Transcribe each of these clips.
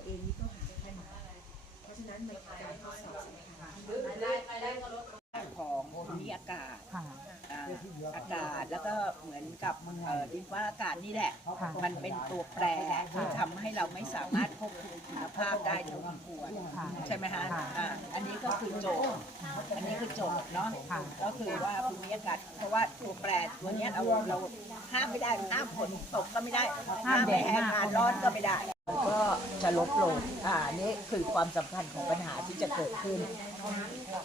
ตัวเองนี่ก็หาได้หมดเพราะฉะนั้นมันเป็นการทดสอบสำคัญของภูมิอากาศค่ะ อ่าอากาศแล้วก็เหมือนกับเอ่อดินฟ้าอากาศนี่แหละ ค่ะ มันเป็นตัวแปรที่ทำให้เราไม่สามารถควบคุมคุณภาพได้เท่าที่ควร ค่ะ ใช่ไหมฮะค่ะอ่าอันนี้ก็คือโจทย์อันนี้คือโจทย์เนาะ ค่ะ ก็คือว่าภูมิอากาศ เพราะว่าตัวแปรตัวเนี้ยเราเราห้ามไม่ได้ ห้ามฝนตกก็ไม่ได้ ห้ามแดดห้ามอากาศร้อนก็ไม่ได้ ก็จะลดลง อ่านี่คือความสำคัญของปัญหาที่จะเกิดขึ้น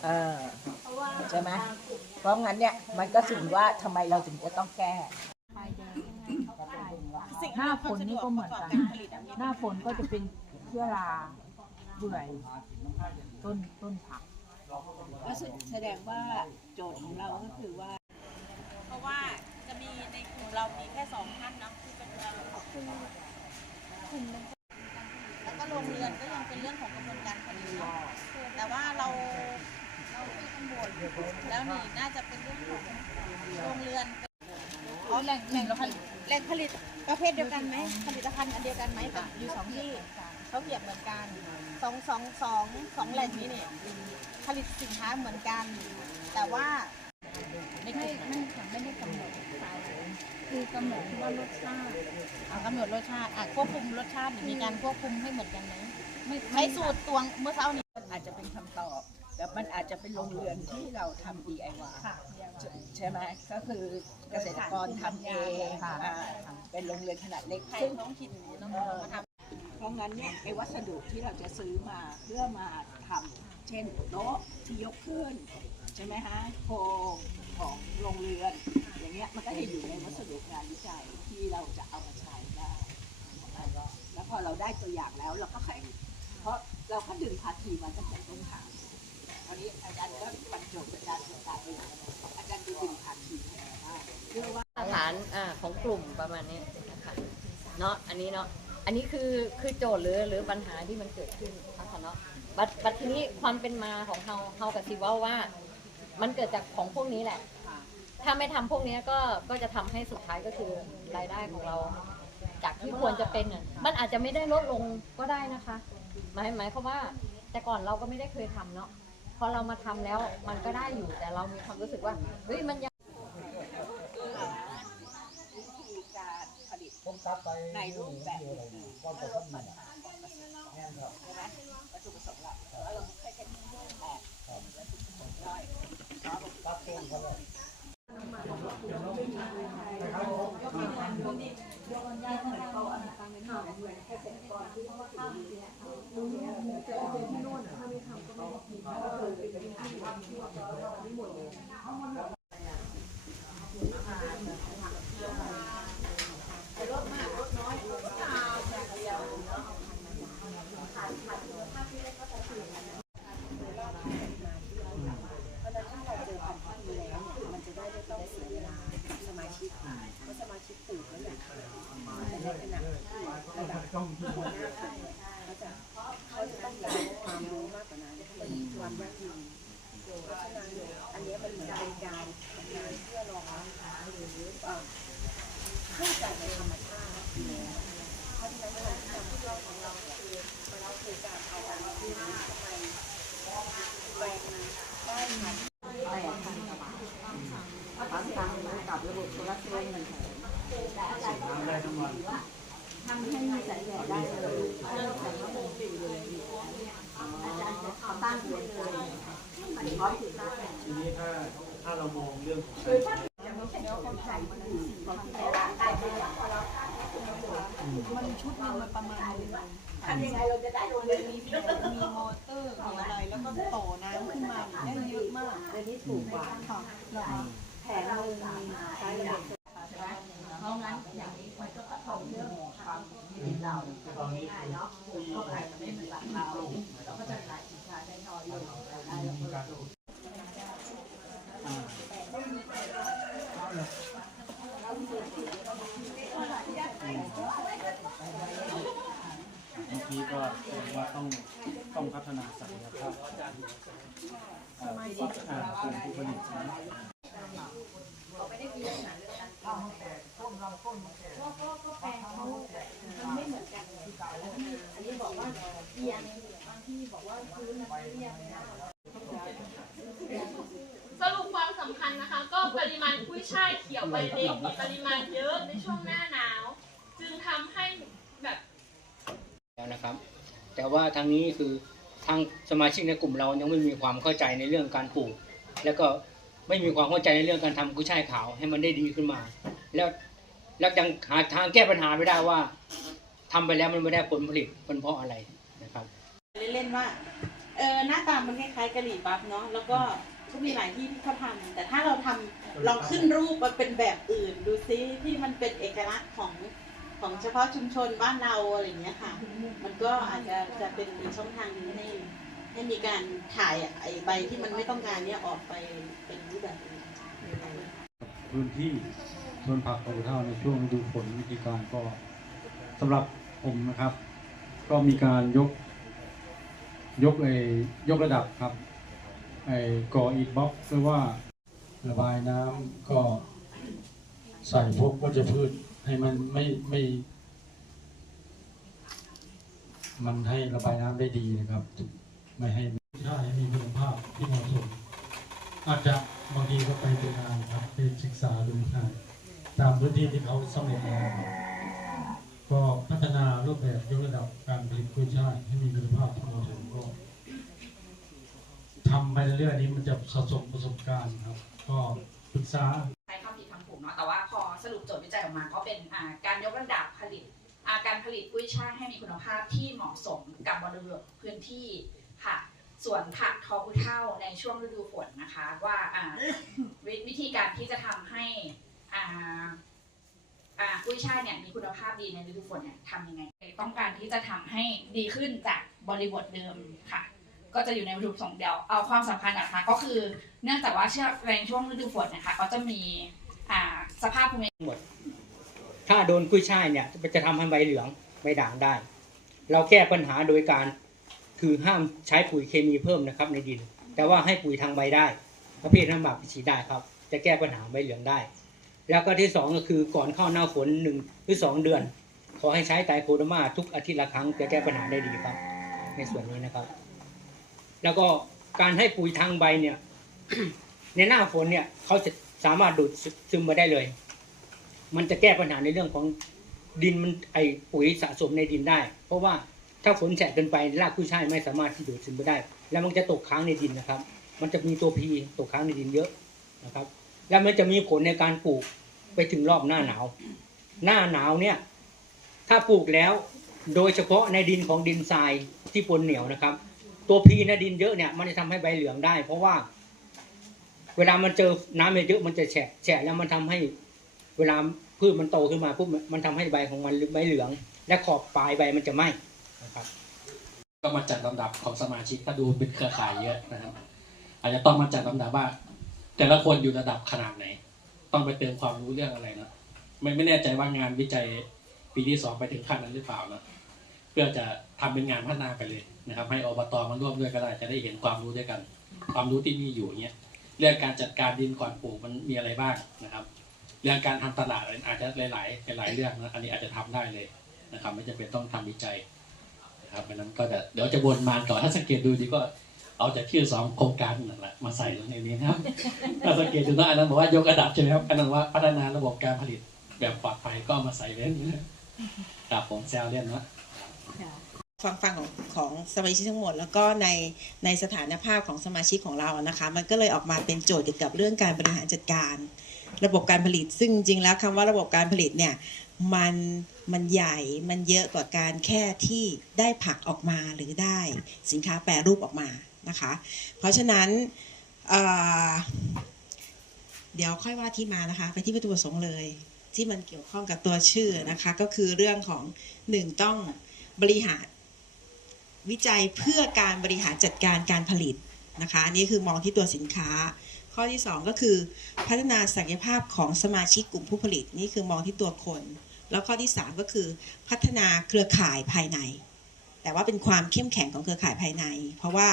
เออใช่ไหมเพราะงั้นเนี่ยมันก็ถึงว่าทำไมเราถึงจะต้องแก้หน้าฝนนี่ก็เหมือนกัน หน้าฝนก็จะเป็นเชื้อราเบื่อยต้นต้นผักก็แสดงว่าโจทย์ของเราก็คือว่า เพราะว่าจะมีในกลุ่มเรามีแค่สองท่านเนาะที่เป็นเราคือกลุ่มหนึง แล้วก็โรงเรือนก็ยังเป็นเรื่องของกระบวนการผลิตเนาะแต่ว่าเราเราที่ตำบลแล้วนี่น่าจะเป็นเรื่องของโรงเรือนอ๋อแหล่งแหล่งผลิตแหล่งผลิตประเภทเดียวกันไหมผลิตภัณฑ์อันเดียวกันไหมกับอยู่สองที่เขาเปรียบเหมือนกันสองสองสองสองแหล่งนี้เนี่ยผลิตสินค้าเหมือนกัน แต่ว่าไม่ไม่ไม่ได้กำ คือกำหนดว่ารสชาติเอากำหนดรสชาติอะควบคุมรสชาติหรือมีการควบคุมให้เหมือนกันไหมไม่ใช้สูตรตวงเมื่อเช้านี้อาจจะเป็นคำตอบแต่มันอาจจะเป็นโรงเรือนที่เราทำ DIY ใช่ไหมก็คือเกษตรกรทำเองค่ะอ่าเป็นโรงเรือนขนาดเล็กใครซึ่ง ท้องถิ่นน้องเออๆมาทเพราะงั้นเนี่ยไอ้วัสดุที่เราจะซื้อมาเพื่อมาทำเช่นโต๊ะที่ยกขึ้น ใช่ไหมฮะโครงของโรงเรือนอย่าง เงี้ยมันก็จะอยู่ในวัสดุงานวิจัยที่เราจะเอามาใช้ได้แล้วพอเราได้ตัวอย่างแล้วเราก็ค่อยเพราะเราก็ดึงภาคีมาตั้งแต่ต้นทางตอนนี้อาจารย์ก็บรรจบอาจารย์ศึกษาเองอาจารย์จะดึงภาคีให้เราได้เพื่อว่ามาตรฐานอ่าของกลุ่มประมาณนี้นะคะเนาะอันนี้เนาะอันนี้คือคือโจทย์หรือหรือปัญหาที่มันเกิดขึ้นนะคะเนาะบัดบัดทีนี้ความเป็นมาของเฮาเฮากับซิเว่าว่า มันเกิดจากของพวกนี้แหละ ถ้าไม่ทำพวกนี้ก็ก็จะทำให้สุดท้ายก็คือรายได้ของเรา จากที่ควรจะเป็นน่ะมันอาจจะไม่ได้ลดลงก็ได้นะคะ หมายหมายความว่าแต่ก่อนเราก็ไม่ได้เคยทำเนาะพอเรามาทำแล้วมันก็ได้อยู่แต่เรามีความรู้สึกว่าเฮ้ยมันยังวิธีการผลิตในรูปแบบอื่นๆก็จะต้องปัญหาของเกษตรกรใช่ไหมวัตถุประสงค์หลักแล้วเราค่อยๆคิดแบบวัตถุประสงค์ย่อยเนาะเพราะฉะนั้นถ้าเราเจอพันธุ์ข้างนี้แล้วเนี่ยมันจะได้ไม่ต้องเสียเวลาสมาชิกเพราะสมาชิกตื่นแล้วอย่างแต่ในขณะที่ระดับหัวหน้าพันธุ์เนี่ยเขาจะเขาจะต้องมีความรู้มากกว่านั้นเป็นความยั่งยืนเพราะฉะนั้นอันเนี้ยมันเหมือนเป็นการทำงานเพื่อรองรับหรือเอ่อเข้าใจในธรรมชาติอยู่แล้วเพราะฉะนั้นการที่ทำที่เราของเราเนี่ยคือเราคือการเอาอะไรที่ทำไมแปลงได้มัน แต่พันกว่าบาทปั๊มตัง กับระบบโซลาร์เซลล์มันแถมทำให้มีสายแดดได้เลยแต่ว่าคงปิดเลยอาจารย์จะตั้งเดือนเลยอันนี้ร้อยสิบห้าทีนี้ถ้าถ้าเรามองเรื่องของมันชุดนึงมันประมาณนึงทำยังไงเราจะได้โรงเรียนมีมีมอเตอร์มีอะไรแล้วก็ต่อน้ำขึ้นมาได้เยอะมากเดือนนี้ถูกกว่าค่ะ แผงเราใช้ระบบเพราะงั้นอย่างนี้มันก็กระทบเรื่องของความยืนเราตอนนี้เนาะก็อาจจะไม่เหมือนเราเราก็จะขายสินค้าได้น้อยลงได้มีการอุดอ่าเมื่อกี้ก็เรียกว่าต้องต้องพัฒนาศักยภาพเอ่ออ่ากลุ่มผู้ผลิตนะ อันนี้บอกว่า สรุปความสำคัญนะคะ ก็ปริมาณกุ้ยช่ายเขียว ใบเล็กมีปริมาณเยอะในช่วงหน้าหนาว จึงทำให้แบบแล้วนะครับ แต่ว่าทางนี้คือทางสมาชิกในกลุ่มเรายังไม่มีความเข้าใจในเรื่องการปลูก แล้วก็ไม่มีความเข้าใจในเรื่องการทำกุ้ยช่ายขาวให้มันได้ดีขึ้นมา แล้วแล้วยังหาทางแก้ปัญหาไม่ได้ว่าทำไปแล้วมันไม่ได้ผลผลิตเป็นเพราะอะไรนะครับ เล่นๆว่าเออหน้าตามันคล้ายๆกะหรี่ปั๊บเนาะแล้วก็ ก็มีหลายที่ที่เขาทำแต่ถ้าเราทำเราขึ้นรูปมันเป็นแบบอื่น ดูซิที่มันเป็นเอกลักษณ์ของของเฉพาะชุมชนบ้านเราอะไรอย่างเงี้ยค่ะ มันก็อาจจะจะเป็นอีกช่องทางหนึงให้ให้มีการถ่ายไอ้ใบที่มันไม่ต้องการเนี่ยออกไปเป็นรูปแบบอื่น พื้นที่สวนผักปลูกข้าวในช่วงฤดูฝนวิธีการก็สำหรับผมนะครับ ก็มีการยก ยกไอ้ยกระดับครับ ไอ้ก่ออิฐบล็อกหรือว่าระบายน้ำก็ใส่พวกวัชพืชให้มันไม่ไม่ มันให้ระบายน้ำได้ดีนะครับ ไม่ให้ใช่ให้มีคุณภาพที่เหมาะสมอาจจะบางทีก็ไปดูงานครับไปศึกษาดูงานตามพื้นที่ที่เขาสำเร็จแล้ก็พัฒนารูปแบบยกระดับการผลิตกุ้ยช่ายให้มีคุณภาพที่เหมาะสมก็ ทำไปเรื่อยๆนี้มันจะสะสมประสบการณ์ครับ ก็ปรึกษา ใช้คำผิดคำถูกเนาะแต่ว่าพอสรุปโจทย์วิจัยออกมาก็เป็นอ่าการยกระดับผลิตอ่าการผลิตกุ้ยช่ายให้มีคุณภาพที่เหมาะสมกับบริบทพื้นที่ค่ะ ส่วนผักทอผู้เท่าในช่วงฤดูฝนนะคะ ว่าอ่า วิวิธีการที่จะทำให้อ่าอ่ากุ้ยช่ายเนี่ยมีคุณภาพดีในฤดูฝนเนี่ยทำยังไง ต้องการที่จะทำให้ดีขึ้นจากบริบทเดิมค่ะ ก็จะอยู่ในวัตถุประสงค์เดียว เอาความสำคัญนะคะ ก็คือเนื่องจากว่าเชือกในช่วงฤดูฝนนะคะก็จะมีอ่าสภาพภูมิหมด ถ้าโดนกุ้ยช่ายเนี่ยจะทำให้ใบเหลืองใบด่างได้ เราแก้ปัญหาโดยการคือห้ามใช้ปุ๋ยเคมีเพิ่มนะครับในดิน แต่ว่าให้ปุ๋ยทางใบได้ประเภทน้ำหมักฉีดได้ครับ จะแก้ปัญหาใบเหลืองได้ แล้วก็ที่สองก็คือก่อนเข้าหน้าฝนหนึ่งหรือสองเดือน ขอให้ใช้ไตรโคดมาทุกอาทิตย์ละครั้งจะแก้ปัญหาได้ดีครับ ในส่วนนี้นะครับ แล้วก็การให้ปุ๋ยทางใบเนี่ย ในหน้าฝนเนี่ยเขาจะสามารถดูดซึมมาได้เลย มันจะแก้ปัญหาในเรื่องของดินมันไอปุ๋ยสะสมในดินได้ เพราะว่าถ้าฝนแฉะเกินไปรากกุ้ยช่ายไม่สามารถที่ดูดซึมไปได้ แล้วมันจะตกค้างในดินนะครับ มันจะมีตัวพีตกค้างในดินเยอะนะครับ แล้วมันจะมีผลในการปลูกไปถึงรอบหน้าหนาว หน้าหนาวเนี่ย ถ้าปลูกแล้ว โดยเฉพาะในดินของดินทรายที่ปนเหนียวนะครับ ตัวพีในดินเยอะเนี่ย มันจะทำให้ใบเหลืองได้ เพราะว่า เวลามันเจอน้ำเยอะมันจะแฉะแฉะแล้วมันทำให้ เวลาพืชมันโตขึ้นมาปุ๊บมันทำให้ใบของมันใบเหลือง และขอบปลายใบมันจะไหม้นะครับก็มาจัดลำดับของสมาชิกถ้าดูเป็นเครือข่ายเยอะนะครับ อาจจะต้องมาจัดลำดับว่า แต่ละคนอยู่ระดับขนาดไหน ต้องไปเติมความรู้เรื่องอะไรนะไม่ไม่แน่ใจว่างานวิจัยปีที่สองไปถึงขั้นนั้นหรือเปล่านะเพื่อจะทำเป็นงานพัฒนาไปเลย นะครับให้อบตมาร่วมด้วยก็ได้จะได้เห็นความรู้ด้วยกัน ความรู้ที่มีอยู่เนี้ยเรื่องการจัดการดินก่อนปลูกมันมีอะไรบ้างนะครับ เรื่องการทำตลาดอาจจะหลาย ๆ หลายเรื่องนะอันนี้อาจจะทำได้เลยนะครับ ไม่จำเป็นต้องทำวิจัยนะครับเพราะนั้นก็จะเดี๋ยวจะวนมาต่อถ้าสังเกตดูดีก็เอาจากชื่อสองโครงการนั่นแหละมาใส่ลงในนี้นะครับถ้าสังเกตดูนะอันนั้นบอกว่ายกระดับใช่ไหมครับอันนั้นว่าพัฒนาระบบการผลิตแบบปลอดภัยก็มาใส่เล่นนะครับผมแซวเล่นนะ ฟังฟังของของสมาชิกทั้งหมด แล้วก็ในในสถานภาพของสมาชิกของเราอะนะคะ มันก็เลยออกมาเป็นโจทย์เกี่ยวกับเรื่องการบริหารจัดการ ระบบการผลิต ซึ่งจริงแล้วคำว่าระบบการผลิตเนี่ยมันมันใหญ่มันเยอะกว่าการแค่ที่ได้ผักออกมาหรือได้สินค้าแปรรูปออกมานะคะ เพราะฉะนั้นเเดี๋ยวค่อยว่าที่มานะคะ ไปที่วัตถุประสงค์เลย ที่มันเกี่ยวข้องกับตัวชื่อนะคะ ก็คือเรื่องของหนึ่งต้องบริหาร วิจัยเพื่อการบริหารจัดการการผลิตนะคะอันนี้คือมองที่ตัวสินค้า ข้อที่ 2 ก็คือพัฒนาศักยภาพของสมาชิกกลุ่มผู้ผลิตนี่คือมองที่ตัวคน แล้วข้อที่ 3 ก็คือพัฒนาเครือข่ายภายใน แต่ว่าเป็นความเข้มแข็งของเครือข่ายภายใน เพราะว่า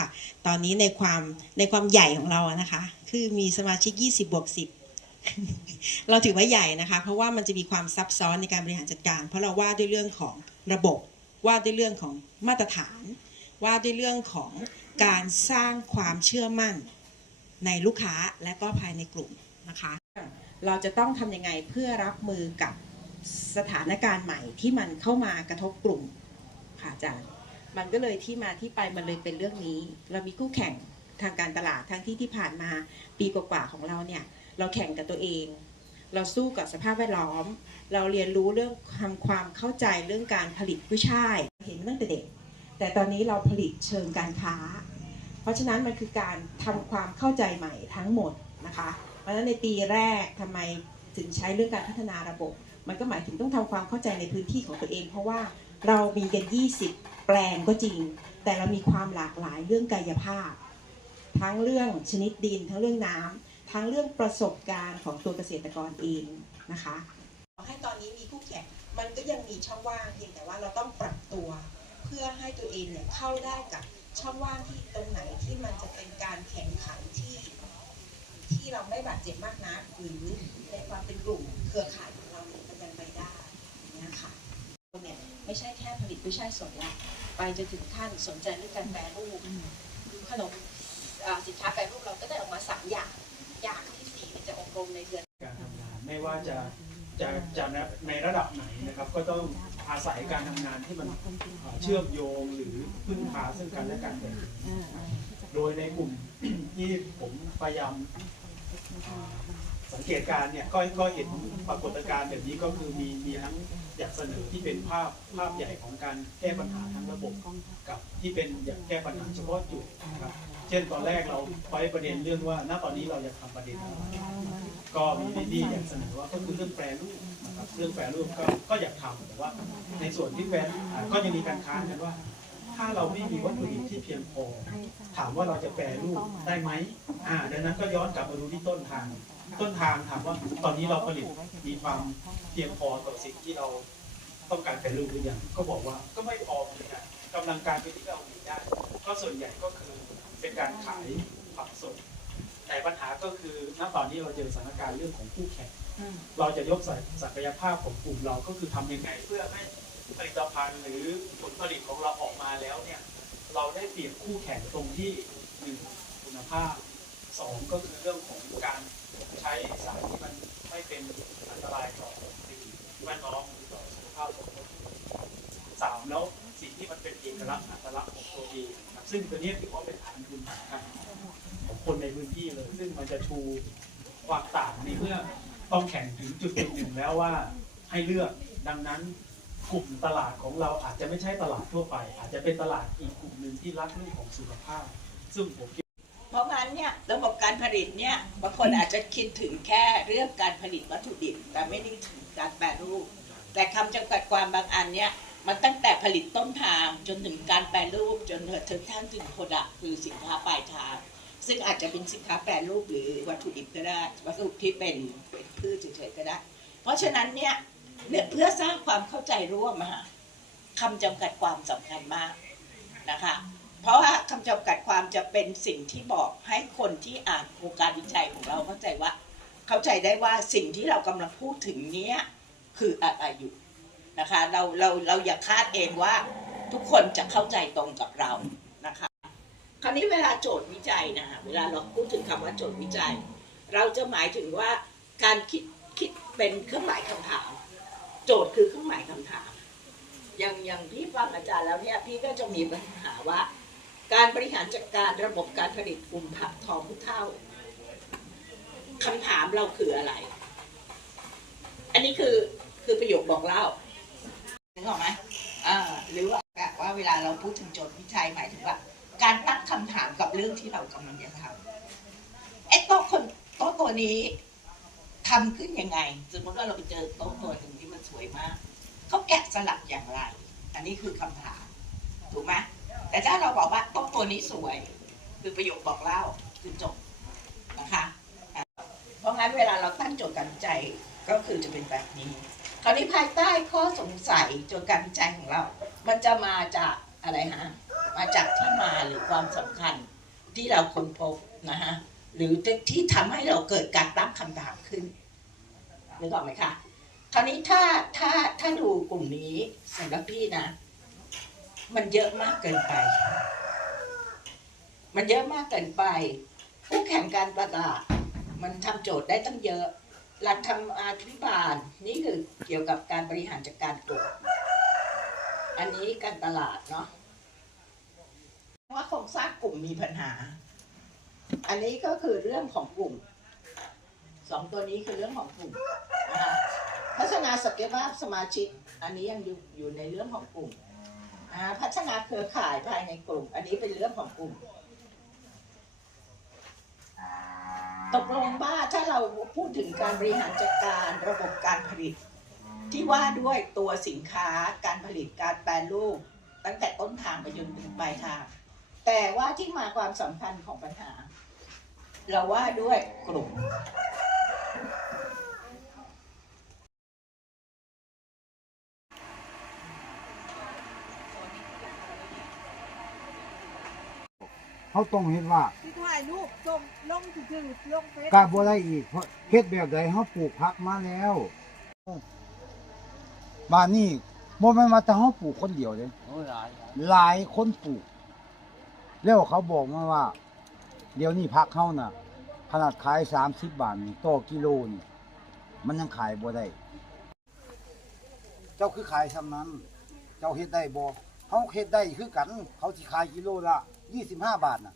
ตอนนี้ในความในความใหญ่ของเรานะคะ คือมีสมาชิก 20บวก10เราถือว่าใหญ่นะคะ เพราะว่ามันจะมีความซับซ้อนในการบริหารจัดการ เพราะเราว่าด้วยเรื่องของระบบ ว่าด้วยเรื่องของมาตรฐาน ว่าด้วยเรื่องของการสร้างความเชื่อมั่นในลูกค้าและก็ภายในกลุ่มนะคะ เราจะต้องทำยังไงเพื่อรับมือกับสถานการณ์ใหม่ที่มันเข้ามากระทบกลุ่มค่ะอาจารย์มันก็เลยที่มาที่ไปมันเลยเป็นเรื่องนี้ เรามีคู่แข่งทางการตลาดทั้งที่ที่ผ่านมาปีกว่าๆของเราเนี่ย เราแข่งกับตัวเอง เราสู้กับสภาพแวดล้อม เราเรียนรู้เรื่องทำความเข้าใจเรื่องการผลิตกุ้ชายเห็นตั้งแต่เด็ก แต่ตอนนี้เราผลิตเชิงการค้า เพราะฉะนั้นมันคือการทำความเข้าใจใหม่ทั้งหมดนะคะ เพราะฉะนั้นในปีแรกทำไมถึงใช้เรื่องการพัฒนาระบบ มันก็หมายถึงต้องทำความเข้าใจในพื้นที่ของตัวเอง เพราะว่าเรามีกัน 20 แปลงก็จริง แต่เรามีความหลากหลายเรื่องกายภาพ ทั้งเรื่องชนิดดินทั้งเรื่องน้ำ ทั้งเรื่องประสบการณ์ของตัวเกษตรกรเองนะคะให้ตอนนี้มีคู่แข่งมันก็ยังมีช่องว่างเพียงแต่ว่าเราต้องปรับตัว เพื่อให้ตัวเองเนี่ยเข้าได้กับช่องว่างที่ตรงไหนที่มันจะเป็นการแข่งขันที่ ที่เราไม่บาดเจ็บมากนักหรือในความเป็นกลุ่มเครือข่ายของเราเนี่ยมันยังไปได้อย่างเงี้ยค่ะเนี่ยไม่ใช่แค่ผลิตกุ้ยช่ายสดละไปจนถึงขั้นสนใจเรื่องการแปรรูปขนมอ่าสินค้าแปรรูปเราก็ได้ออกมาสามอย่าง อย่างที่สี่เนี่ยจะอบรมในเดือนการทำงานไม่ว่าจะจะจะในระดับไหนนะครับ ก็ต้องอาศัยการทำงานที่มันเอ่อเชื่อมโยงหรือพึ่งพาซึ่งกันและกันแบบนี้โดยในกลุ่มที่ผมพยายามอ่า สังเกตการ์เนี่ยก็ก็เห็นปรากฏการณ์แบบนี้ก็คือมีมีทั้งอยากเสนอที่เป็นภาพภาพใหญ่ของการแก้ปัญหาทั้งระบบกับที่เป็นอยากแก้ปัญหาเฉพาะจุดนะครับเช่นตอนแรกเราไว้ประเด็นเรื่องว่า ณตอนนี้เราอยากทำประเด็นอะไรก็มีพี่ๆอยากเสนอว่าก็คือเรื่องแปรรูปนะครับเรื่องแปรรูปก็ก็อยากทำแต่ว่า ในส่วนที่แปรก็ยังมีการค้านกันว่าถ้าเราไม่มีวัตถุดิบที่เพียงพอ ถามว่าเราจะแปรรูปได้ไหมอ่าดังนั้นก็ย้อนกลับมาดูที่ต้นทาง ต้นทางถามว่าตอนนี้เราผลิตมีความเพียงพอต่อสิ่งที่เราต้องการแปรรูปหรือยังก็บอกว่าก็ไม่พอเหมือนกันกำลังการผลิตที่เรามีได้ ก็ส่วนใหญ่ก็คือเป็นการขายผักสดแต่ปัญหาก็คือณตอนนี้เราเจอสถานการณ์เรื่องของคู่แข่งเราจะยกศักยภาพของกลุ่มเราก็คือทำยังไง เพื่อให้ผลิตภัณฑ์หรือผลผลิตของเราออกมาแล้วเนี่ยเราได้เปรียบคู่แข่งตรงที่หนึ่งคุณภาพสองก็คือเรื่องของการ ใช้สารที่มันไม่เป็นอันตรายต่อสิ่งแวดล้อมหรือต่อสุขภาพของคนสามแล้วสิ่งที่มันเป็นเอกลักษณ์อัตลักษณ์ของตัวเองนะครับซึ่งตัวนี้ถือว่าเป็นฐานทุนสำคัญของคนในพื้นที่เลย ซึ่งมันจะชูความต่างในเมื่อต้องแข่งถึงจุดหนึ่งแล้วว่าให้เลือกดังนั้นกลุ่มตลาดของเราอาจจะไม่ใช่ตลาดทั่วไป อาจจะเป็นตลาดอีกกลุ่มหนึ่งที่รักเรื่องของสุขภาพ ซึ่งผมคิด เพราะงั้นเนี่ยระบบการผลิตเนี่ยบางคนอาจจะคิดถึงแค่เรื่องการผลิตวัตถุดิบ แต่ไม่ได้ถึงการแปรรูป แต่คำจำกัดความบางอันเนี่ยมันตั้งแต่ผลิตต้นทางจนถึงการแปรรูปจนถึงท่านถึงโปรดักคือสินค้าปลายทาง ซึ่งอาจจะเป็นสินค้าแปรรูปหรือวัตถุดิบก็ได้ วัตถุดิบที่เป็นเป็นพืชเฉยๆก็ได้ เพราะฉะนั้นเนี่ยเพื่อสร้างความเข้าใจร่วมค่ะคำจำกัดความสำคัญมากนะคะ เพราะว่าคำจำกัดความจะเป็นสิ่งที่บอกให้คนที่อ่านโครงการวิจัยของเราเข้าใจว่า เข้าใจได้ว่าสิ่งที่เรากำลังพูดถึงเนี้ยคืออะไรอยู่นะคะ เราเราเราอย่าคาดเองว่าทุกคนจะเข้าใจตรงกับเรานะคะคราวนี้เวลาโจทย์วิจัยนะคะเวลาเราพูดถึงคำว่าโจทย์วิจัย เราจะหมายถึงว่าการคิดคิดเป็นเครื่องหมายคำถาม โจทย์คือเครื่องหมายคำถามอย่างอย่างพี่ฟังอาจารย์แล้วเนี่ยพี่ก็จะมีปัญหาว่า การบริหารจัดการระบบการผลิตกลุ่มผักทองผู้เท่าคำถามเราคืออะไร อันนี้คือคือประโยคบอกเล่านึกออกไหมอ่าหรือว่าแบบว่าเวลาเราพูดถึงโจทย์วิจัยหมายถึงว่า การตั้งคำถามกับเรื่องที่เรากำลังจะทำไอ้โต๊ะคนโต๊ะตัวนี้ทำขึ้นยังไง สมมติว่าเราไปเจอโต๊ะตัวหนึ่งที่มันสวยมากเขาแกะสลักอย่างไร อันนี้คือคำถามถูกไหม แต่ถ้าเราบอกว่าต๊ะตัวนี้สวย คือประโยคบอกเล่าคือจบนะคะเพราะงั้นเวลาเราตั้งโจทย์การวิจัยก็คือจะเป็นแบบนี้ คราวนี้ภายใต้ข้อสงสัยโจทย์การวิจัยของเรา มันจะมาจากอะไรฮะมาจากที่มาหรือความสำคัญที่เราค้นพบนะฮะหรือที่ทำให้เราเกิดการตั้งคำถามขึ้นนึกออกไหมคะคราวนี้ถ้าถ้าถ้าดูกลุ่มนี้สำหรับพี่นะ มันเยอะมากเกินไป มันเยอะมากเกินไป ผู้แข่งการตลาดมันทำโจทย์ได้ตั้งเยอะ หลักคำอธิบาลนี่คือเกี่ยวกับการบริหารจัดการกลุ่มอันนี้การตลาดเนาะว่าโครงสร้างกลุ่มมีปัญหา อันนี้ก็คือเรื่องของกลุ่มสองตัวนี้คือเรื่องของกลุ่มนะคะพัฒนาศักยภาพสมาชิก อันนี้ยังอยู่อยู่ในเรื่องของกลุ่ม พัฒนาเครือข่ายภายในกลุ่ม อันนี้เป็นเรื่องของกลุ่ม ตกลงว่าถ้าเราพูดถึงการบริหารจัดการระบบการผลิต ที่ว่าด้วยตัวสินค้าการผลิตการแปรรูปตั้งแต่ต้นทางไปจนถึงปลายทาง แต่ว่าที่มาความสำคัญของปัญหา เราว่าด้วยกลุ่ม เขาต้องเห็นว่าที่ถ่ายรูปส่งลงถึงลงเฟซกาบ่ได้อีกเพราะเฮ็ดแบบใดเขาปลูกผักมาแล้วบ้านนี้บ่แม่นว่าแต่เขาปลูกคนเดียวเด้หลายคนปลูก แล้วเขาบอกมาว่า เดี๋ยวนี้ผักเขาน่ะ ขนาดขาย30บาทนี่ต่อกิโลนี่มันยังขายบ่ได้เจ้าคือขายซำนั้น เจ้าเฮ็ดได้บ่เขาเฮ็ดได้คือกัน เขาสิขายกิโลละ 25บาทนะ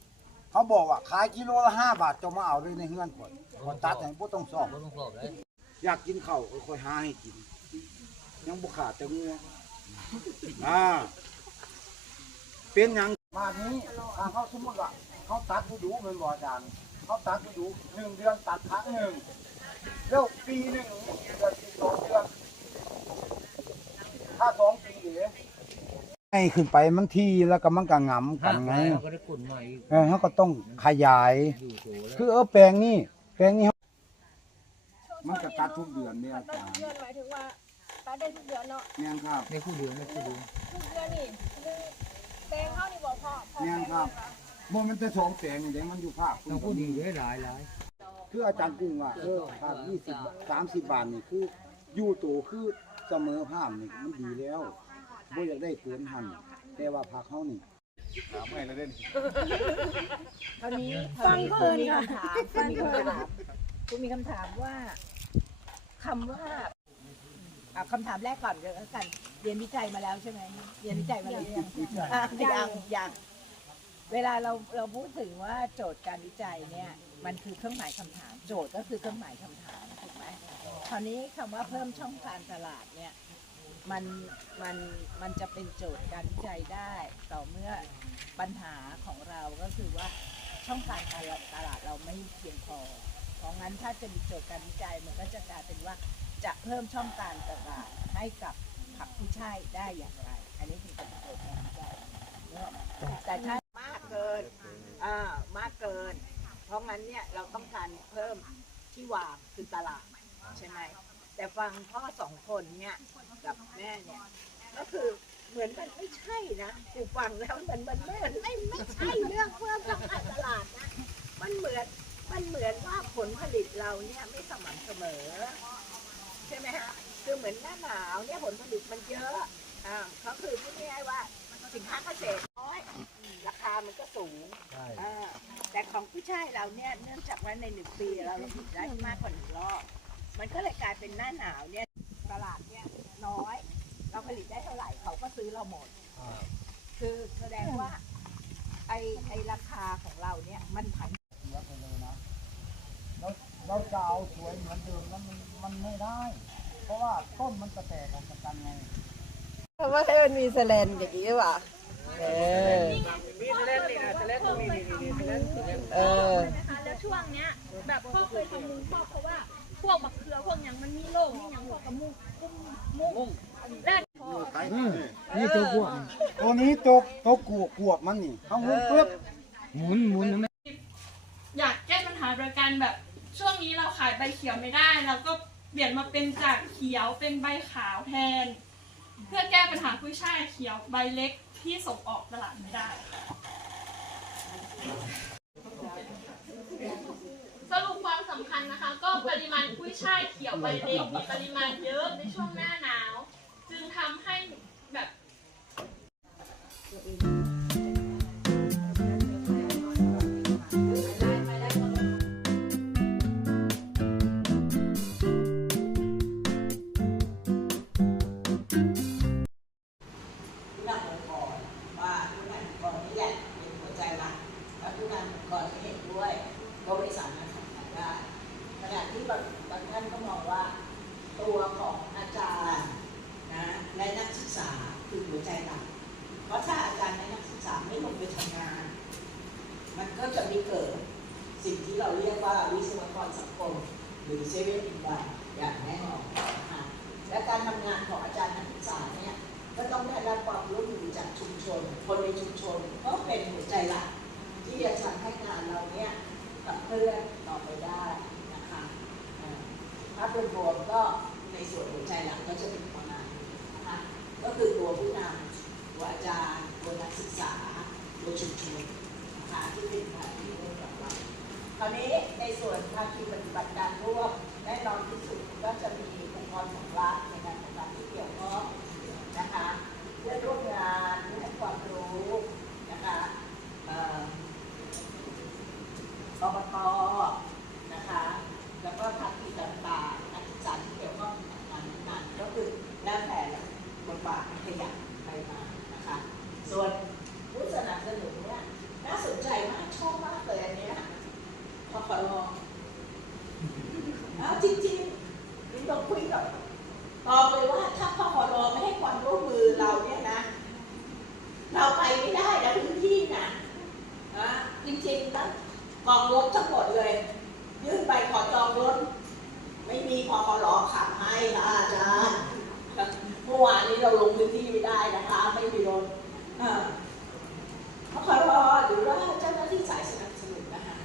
เขาบอกว่าขายกิโลละ5บาทจ้ามาเอาเลยในเฮือนข่อยข่อยตัดให้บ่ต้องสอบอยากกินข้าวก็ค่อยหาให้กิน ยังบ่ขาดแต่งัวอ่าเป็นยังบาทนี้ถ้าเขาสมมติว่าเขาตัดฤดูแม่นบ่อาจารย์เขาตัดฤดูหนึ่งเดือนตัดครั้งหนึ่งแล้วปีหนึ่งเดือนสิบสองเดือนถ้าสองปีเดี๋ยว ให้ขึ้นไปมันทีแล้วก็มันก็งำกันไงก็ได้ขุนใหม่เออเขาก็ต้องขยายคือเออแปลงนี้แปลงนี้มันก็ตัดทุกเดือนเนี่ยอาจารย์เดือนหมายถึงว่าตัดได้ทุกเดือนเนาะแม่นครับ ในคู่เดือนในคู่เดือนทุกเดือนนี่คือแปลงเข้านี่บอกพ่อพ่อแม่นครับบ่มันจะสองแปลงนี่เด้มันอยู่ภาคต้องคู่ดีได้หลายหลายคืออาจารย์กุ้งว่าเออภาค20 30บาทนี่คืออยู่โตคือเสมอภาพนี่มันดีแล้ว บ่อยากได้เกินหันแต่ว่าภาเฮานี่ถามให้แล้วเด้ตอนนี้ฟังเพลินค่ะฟังเพลินคุณมีคำถามว่าคำว่าคำถามแรกก่อนเลยแล้วกัน เรียนวิจัยมาแล้วใช่ไหมเรียนวิจัยมาแล้วยังยังยังเวลาเราเราพูดถึงว่าโจทย์การวิจัยเนี่ยมันคือเครื่องหมายคำถาม โจทย์ก็คือเครื่องหมายคำถามถูกไหมคราวนี้คำว่าเพิ่มช่องการตลาดเนี่ย มันมันมันจะเป็นโจทย์การวิจัยได้ ต่อเมื่อปัญหาของเราก็คือว่าช่องการตลาดตลาดเราไม่เพียงพอ เพราะงั้นถ้าจะมีโจทย์การวิจัยมันก็จะกลายเป็นว่าจะเพิ่มช่องการตลาดให้กับผักผู้ใช่ได้อย่างไร อันนี้คือเป็นโจทย์การวิจัยนึกออกไหมแต่ถ้ามากเกินอ่ามากเกิน เพราะงั้นเนี่ยเราต้องการเพิ่มที่วางคือตลาดใช่ไหม แต่ฟังพ่อสองคนเนี่ยกับแม่เนี่ยก็คือเหมือนมันไม่ใช่นะกูฟังแล้วมันมันไม่ไม่ไม่ใช่เรื่องเพิ่มช่องการตลาดนะมันเหมือนมันเหมือนว่าผลผลิตเราเนี่ยไม่สม่ำเสมอ ใช่ไหมฮะคือเหมือนหน้าหนาวเนี่ยผลผลิตมันเยอะอ่าก็คือพูดง่ายๆว่าสินค้าเกษตรน้อยราคามันก็สูงอ่าแต่ของผู้ชายเราเนี่ยเนื่องจากว่าในหนึ่งปีเราผลิตได้มากกว่าหนึ่งรอบ มันก็เลยกลายเป็นหน้าหนาวเนี่ยตลาดเนี่ยน้อย เราผลิตได้เท่าไหร่เขาก็ซื้อเราหมด คือแสดงว่า ไอไอราคาของเราเนี่ยมันผันเราเราจะเอาสวยเหมือนเดิมแล้วมันมันไม่ได้ เพราะว่าต้นมันจะแตกออกจากกันไงเพราะว่าให้มันมีแสลนอย่างนี้หรือเปล่าเออมีเล่นนี่นะจะเล่นมีมีมีเล่นเออนะคะแล้วช่วงเนี้ยแบบพ่อเคยทำมุ้งพ่อเพราะว่าพ วกบักเขือพวกหยังมันมีโรคมีหยังพวกกับมุ้งกุ้มมุ้งแรกพอนี่ตัวกวกตัวนี้ตัวตัวกวกกวกมันนี่เขาหุบปึ๊บหมุนหมุนนะอยากแก้ปัญหาโดยการแบบ ช่วงนี้เราขายใบเขียวไม่ได้เราก็เปลี่ยนมาเป็นจากเขียวเป็นใบขาวแทน เพื่อแก้ปัญหากุ้ยช่ายเขียวใบเล็กที่ส่งออกตลาดไม่ได้ สรุปความสำคัญนะคะ ก็ปริมาณกุ้ยช่ายเขียวใบเล็กมีปริมาณเยอะในช่วงหน้าหนาว จึงทำให้แบบ ศึกษาโดยชุมชนหาที่เป็นภาที่เมกับเราคราวนี้ในส่วนภาคีปฏิบัติการร่วมแน่นอนที่สุดก็จะมีองค์กรของรัฐ กองรถทั้งหมดเลย ยื่นไปขอจองรถ ไม่มีพอขอหอขับให้ค่ะอาจารย์เมื่อวานนี้เราลงพื้นที่ไม่ได้นะคะ ไม่มีรถเพราะขอรอหรือว่าเจ้าหน้าที่สายสนับสนุนนะคะ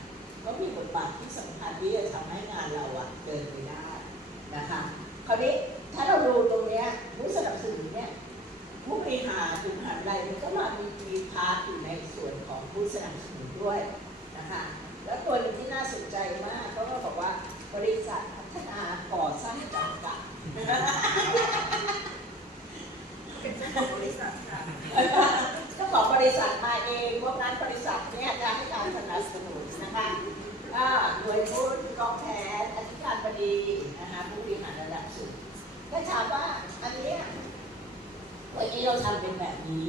ก็มีบทบาทที่สำคัญที่จะทำให้งานเราอะเดินไปได้นะคะคราวนี้ ถามว่าอันนี้วันนี้เราทำเป็นแบบนี้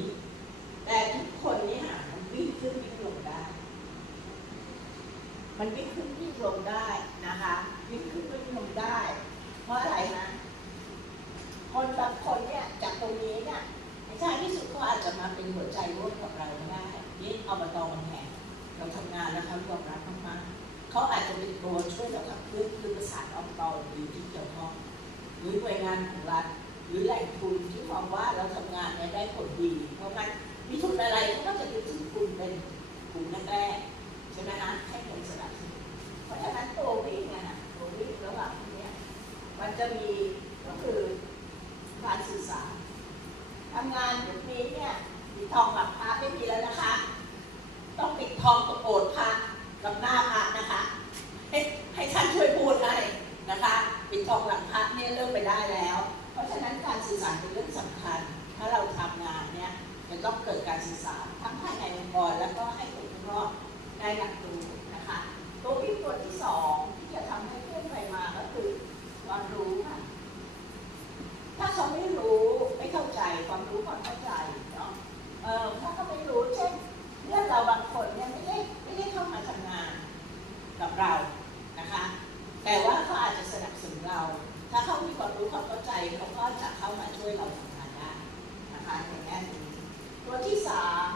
da เขาก็จะเข้ามาช่วยเราทำงานได้นะคะในแง่นี้ตัวที่สาม